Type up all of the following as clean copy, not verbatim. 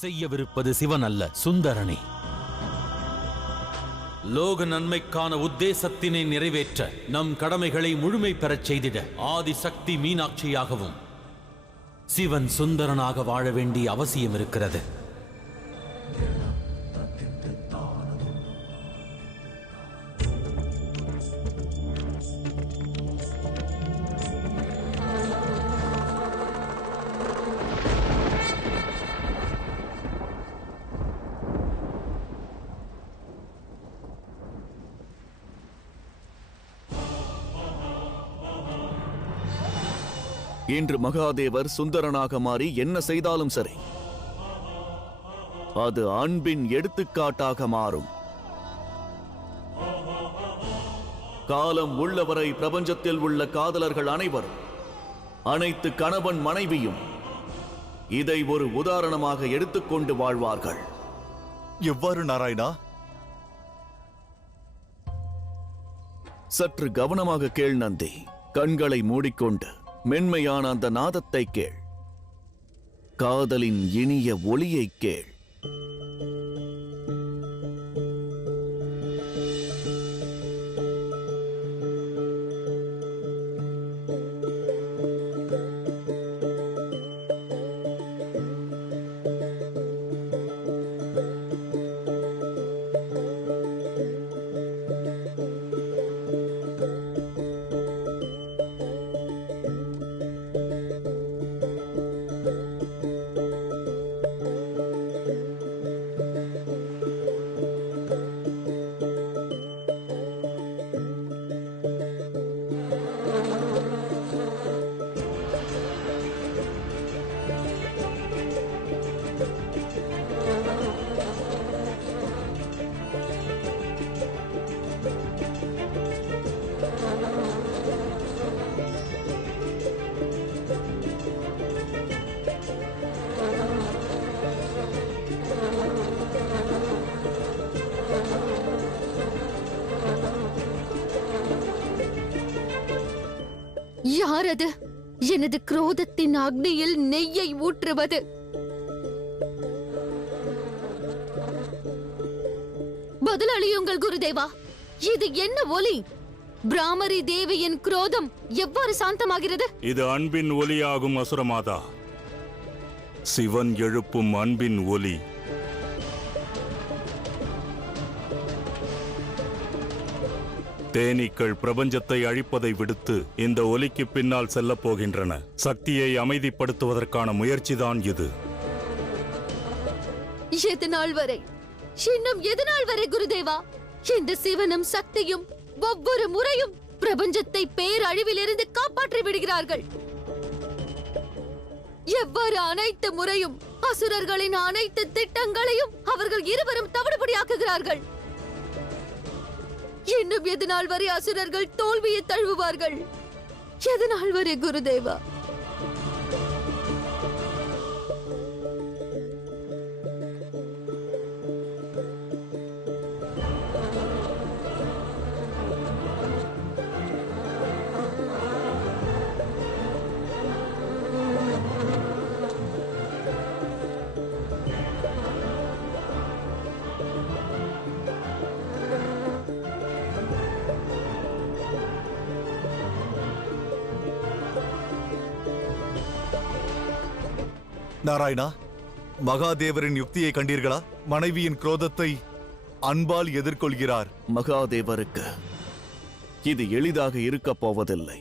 செய்யவிருப்பது சிவன் அல்ல, சுந்தரனே. லோக நன்மைக்கான உத்தேசத்தினை நிறைவேற்ற நம் கடமைகளை முழுமை பெறச் செய்திட ஆதிசக்தி மீனாட்சியாகவும் சிவன் சுந்தரனாக வாழ வேண்டிய அவசியம் இருக்கிறது. இன்று மகாதேவர் சுந்தரனாக மாறி என்ன செய்தாலும் சரி, அது அன்பின் எடுத்துக்காட்டாக மாறும். காலம் உள்ளவரை பிரபஞ்சத்தில் உள்ள காதலர்கள் அனைவரும், அனைத்து கணவன் மனைவியும் இதை ஒரு உதாரணமாக எடுத்துக்கொண்டு வாழ்வார்கள். எவ்வாறு நாராயணா? சற்று கவனமாக கேள் நந்தி. கண்களை மூடிக்கொண்டு மென்மையான அந்த நாதத்தை கேள். காதலின் இனிய ஒளியை கேள். யாரது எனது குரோதத்தின் அக்னியில் நெய்யை ஊற்றுவது? பதிலளியுங்கள் குருதேவா. இது என்ன ஒலி? பிராமரி தேவியின் குரோதம் எவ்வாறு சாந்தமாகிறது? இது அன்பின் ஒலியாகும் அசுரமாதா. சிவன் எழுப்பும் அன்பின் ஒலி. தேனீக்கள் பிரபஞ்சத்தை அழிப்பதை விடுத்து இந்த ஒலிக்கு பின்னால் செல்லப் போகின்றன. சக்தியை அமைதிப்படுத்துவதற்கான முயற்சிதான் இது. எதனால் வரை, இன்னும் எதனால் வரை குருதேவா? இந்த சிவனும் சக்தியும் ஒவ்வொரு முறையும் பிரபஞ்சத்தை பேரழிவிலிருந்து காப்பாற்றி விடுகிறார்கள். எவ்வாறு அனைத்து முறையும் அசுரர்களின் அனைத்து திட்டங்களையும் அவர்கள் இருவரும் தவிடுபடியாக்குகிறார்கள். இன்னும் எதனால் வரை அசுரர்கள் தோல்வியை தழுவுவார்கள்? எதனால் வரை குருதேவா? நாராயணா, மகாதேவரின் யுக்தியை கண்டீர்களா? மனைவியின் குரோதத்தை அன்பால் எதிர்கொள்கிறார். மகாதேவருக்கு இது எளிதாக இருக்கப் போவதில்லை.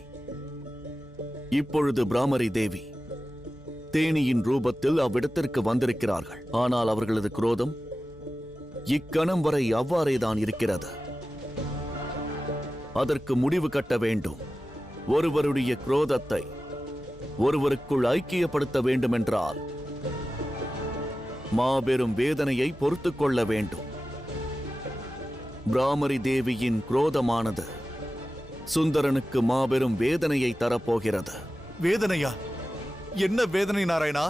இப்பொழுது பிராமரி தேவி தேனியின் ரூபத்தில் அவ்விடத்திற்கு வந்திருக்கிறார்கள். ஆனால் அவர்களது குரோதம் இக்கணம் வரை அவ்வாறேதான் இருக்கிறது. அதற்கு முடிவு கட்ட வேண்டும். ஒருவருடைய குரோதத்தை ஒருவருக்குள் ஐக்கியப்படுத்த வேண்டுமென்றால் மாபெரும் வேதனையை பொறுத்துக் கொள்ள வேண்டும். பிராமரி தேவியின் குரோதமானது சுந்தரனுக்கு மாபெரும் வேதனையை தரப்போகிறது. வேதனையா? என்ன வேதனை நாராயணா?